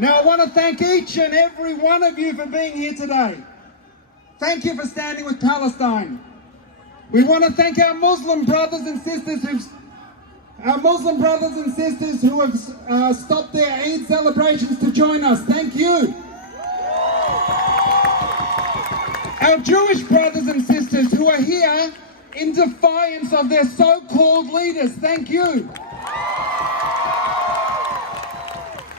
Now I want to thank each and every one of you for being here today. Thank you for standing with Palestine. We want to thank our Muslim brothers and sisters who have stopped their Eid celebrations to join us. Thank you. Our Jewish brothers and sisters who are here in defiance of their so-called leaders. Thank you.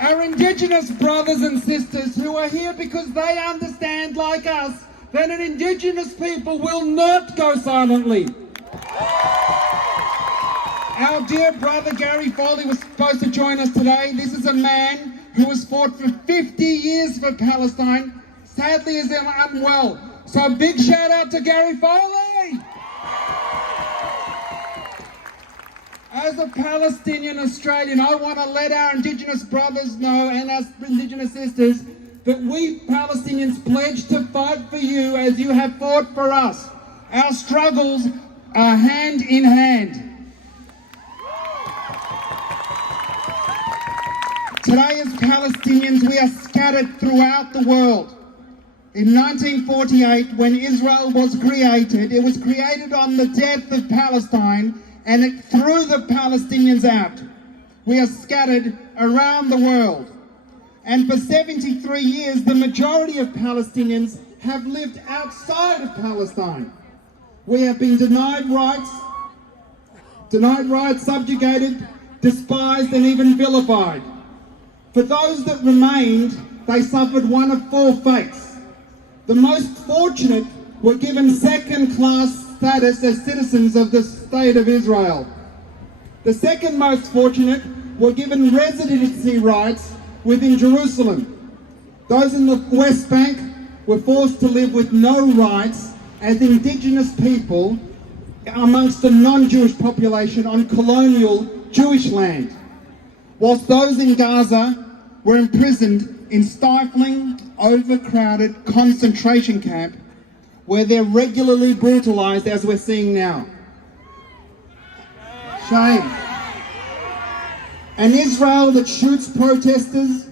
Our Indigenous brothers and sisters who are here because they understand, like us, that an Indigenous people will not go silently. Our dear brother Gary Foley was supposed to join us today. This is a man who has fought for 50 years for Palestine. Sadly is unwell. So big shout out to Gary Foley! As a Palestinian Australian, I want to let our Indigenous brothers know and our Indigenous sisters that we Palestinians pledge to fight for you as you have fought for us. Our struggles are hand in hand. Today as Palestinians, we are scattered throughout the world. In 1948, when Israel was created, it was created on the death of Palestine, and it threw the Palestinians out. We are scattered around the world. And for 73 years, the majority of Palestinians have lived outside of Palestine. We have been denied rights, subjugated, despised, and even vilified. For those that remained, they suffered one of four fates. The most fortunate were given second-class status as citizens of the State of Israel. The second most fortunate were given residency rights within Jerusalem. Those in the West Bank were forced to live with no rights as Indigenous people amongst the non-Jewish population on colonial Jewish land, whilst those in Gaza were imprisoned in stifling, overcrowded concentration camp where they're regularly brutalized as we're seeing now. Shame. An Israel that shoots protesters,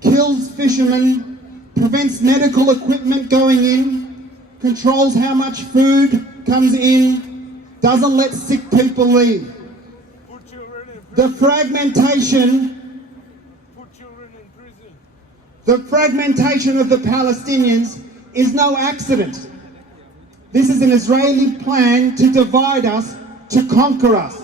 kills fishermen, prevents medical equipment going in, controls how much food comes in, doesn't let sick people leave. The fragmentation of the Palestinians is no accident. This is an Israeli plan to divide us, to conquer us.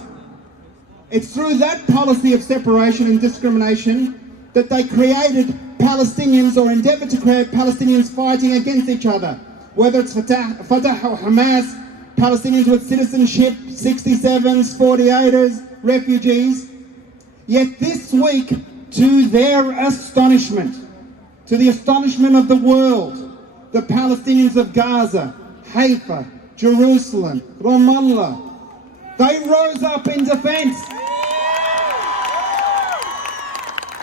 It's through that policy of separation and discrimination that they created Palestinians, or endeavored to create Palestinians fighting against each other. Whether it's Fatah or Hamas, Palestinians with citizenship, 67s, 48ers, refugees. Yet this week, to their astonishment, to the astonishment of the world, the Palestinians of Gaza, Haifa, Jerusalem, Ramallah, they rose up in defense.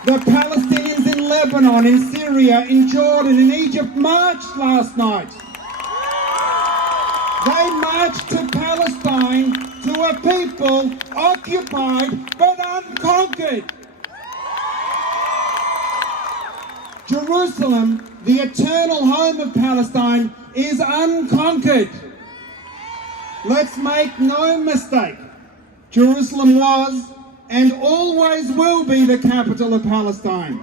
The Palestinians in Lebanon, in Syria, in Jordan, in Egypt marched last night. They marched to Palestine, to a people occupied but unconquered. Jerusalem, the eternal home of Palestine, is unconquered. Let's make no mistake, Jerusalem was and always will be the capital of Palestine.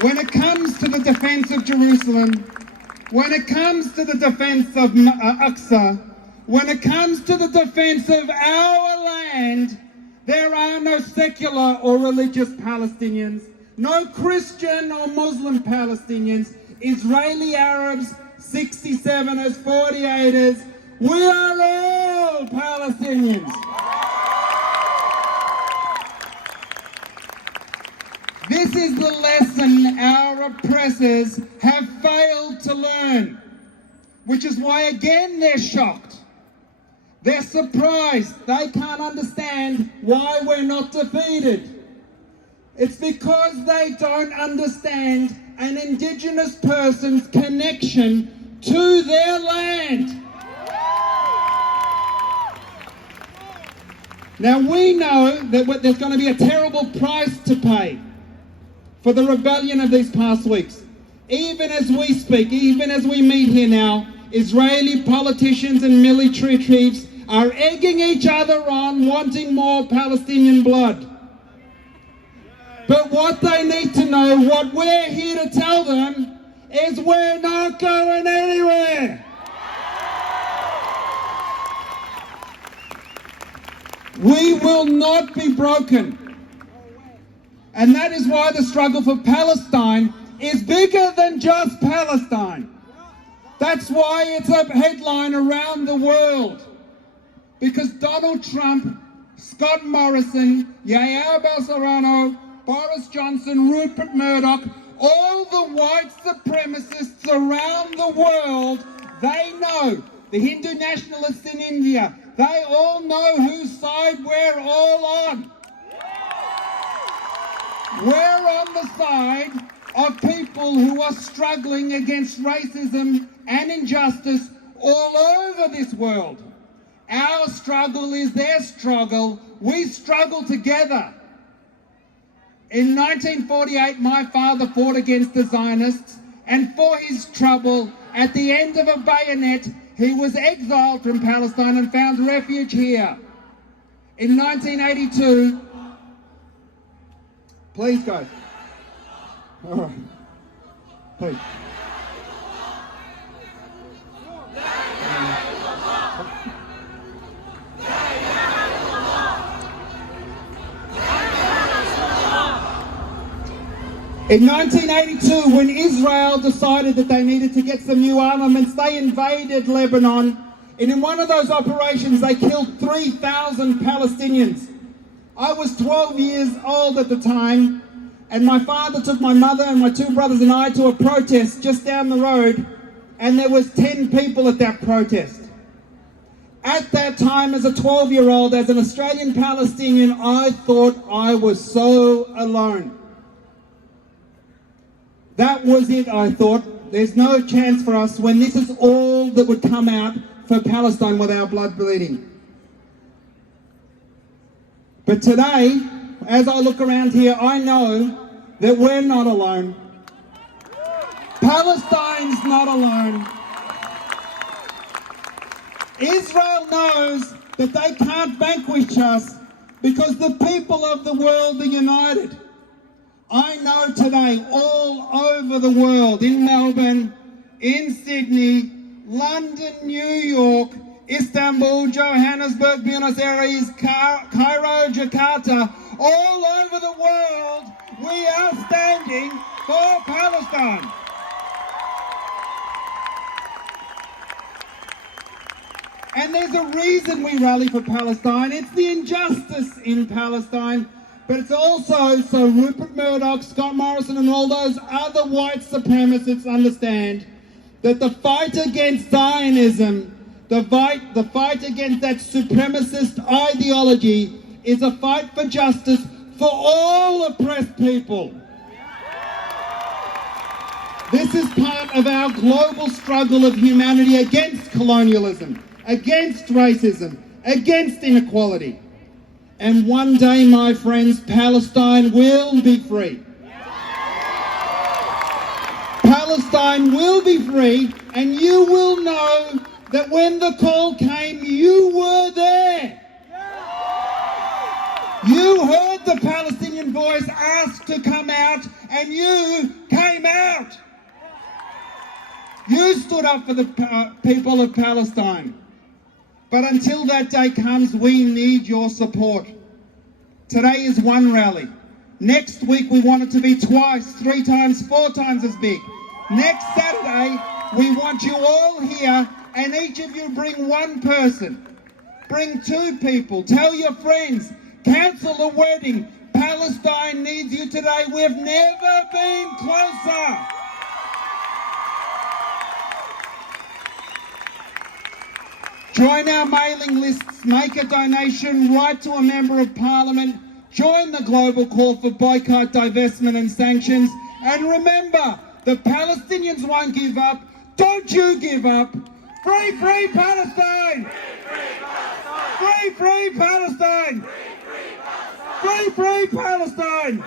When it comes to the defense of Jerusalem, when it comes to the defense of Aqsa, when it comes to the defense of our land, there are no secular or religious Palestinians, no Christian or Muslim Palestinians, Israeli Arabs, 67ers, 48ers. We are all Palestinians. This is the lesson our oppressors have failed to learn, which is why again they're shocked. They're surprised. They can't understand why we're not defeated. It's because they don't understand an Indigenous person's connection to their land. Now we know that there's going to be a terrible price to pay for the rebellion of these past weeks. Even as we speak, even as we meet here now, Israeli politicians and military chiefs are egging each other on, wanting more Palestinian blood. But what they need to know, what we're here to tell them, is we're not going anywhere. We will not be broken. And that is why the struggle for Palestine is bigger than just Palestine. That's why it's a headline around the world. Because Donald Trump, Scott Morrison, Yair Bolsonaro, Boris Johnson, Rupert Murdoch, all the white supremacists around the world, they know, the Hindu nationalists in India, they all know whose side we're all on. We're on the side of people who are struggling against racism and injustice all over this world. Our struggle is their struggle. We struggle together. In 1948, my father fought against the Zionists, and for his trouble, at the end of a bayonet, he was exiled from Palestine and found refuge here. In 1982, please go. All right. Please. In 1982, when Israel decided that they needed to get some new armaments, they invaded Lebanon, and in one of those operations they killed 3,000 Palestinians. I was 12 years old at the time, and my father took my mother and my two brothers and I to a protest just down the road, and there was 10 people at that protest. At that time, as a 12-year-old, as an Australian Palestinian, I thought I was so alone. That was it, I thought. There's no chance for us when this is all that would come out for Palestine with our blood bleeding. But today, as I look around here, I know that we're not alone. Palestine's not alone. Israel knows that they can't vanquish us because the people of the world are united. I know today all over the world, in Melbourne, in Sydney, London, New York, Istanbul, Johannesburg, Buenos Aires, Cairo, Jakarta, all over the world, we are standing for Palestine. And there's a reason we rally for Palestine. It's the injustice in Palestine. But it's also so Rupert Murdoch, Scott Morrison and all those other white supremacists understand that the fight against Zionism, the fight against that supremacist ideology is a fight for justice for all oppressed people. This is part of our global struggle of humanity against colonialism, against racism, against inequality. And one day, my friends, Palestine will be free. Palestine will be free, and you will know that when the call came, you were there. You heard the Palestinian voice ask to come out, and you came out. You stood up for the people of Palestine. But until that day comes, we need your support. Today is one rally. Next week we want it to be twice, 3 times, 4 times as big. Next Saturday we want you all here, and each of you bring one person. Bring 2 people. Tell your friends. Cancel the wedding. Palestine needs you today. We've never been closer. Join our mailing lists, make a donation, write to a member of parliament, join the global call for boycott, divestment and sanctions, and remember, the Palestinians won't give up. Don't you give up. Free, free Palestine! Free, free Palestine! Free, free Palestine! Free, free Palestine!